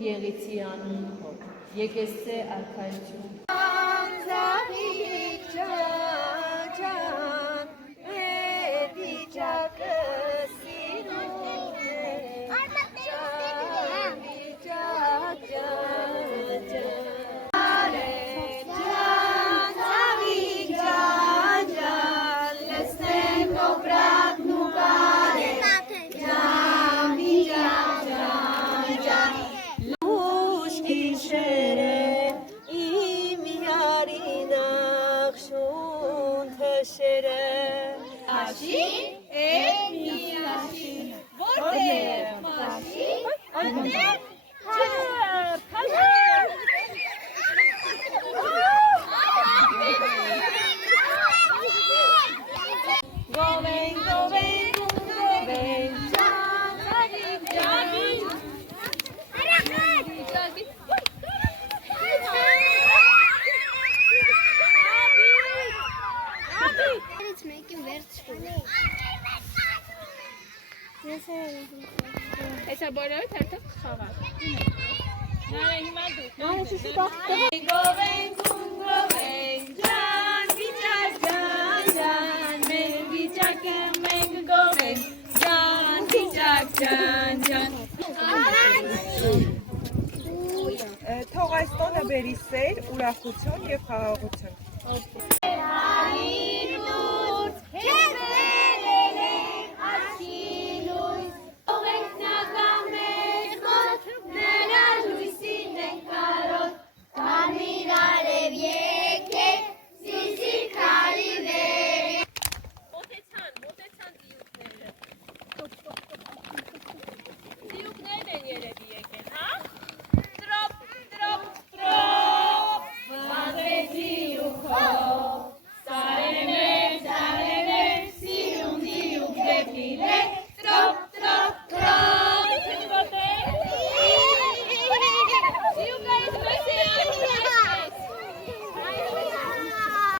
Սուրբ Եղիցի անուն քով, եկեսցե արքայություն։ Esa bolları tartıp xavar. Nare հիմա դու։ Նայ շուշուտախ։ Գովեն գովեն ջան, վիճակ ջան, մենք վիճակը մենք գովեն ջան, վիճակ ջան։ Թող այս տոնը բերի սեր, ուրախություն եւ խաղաղություն։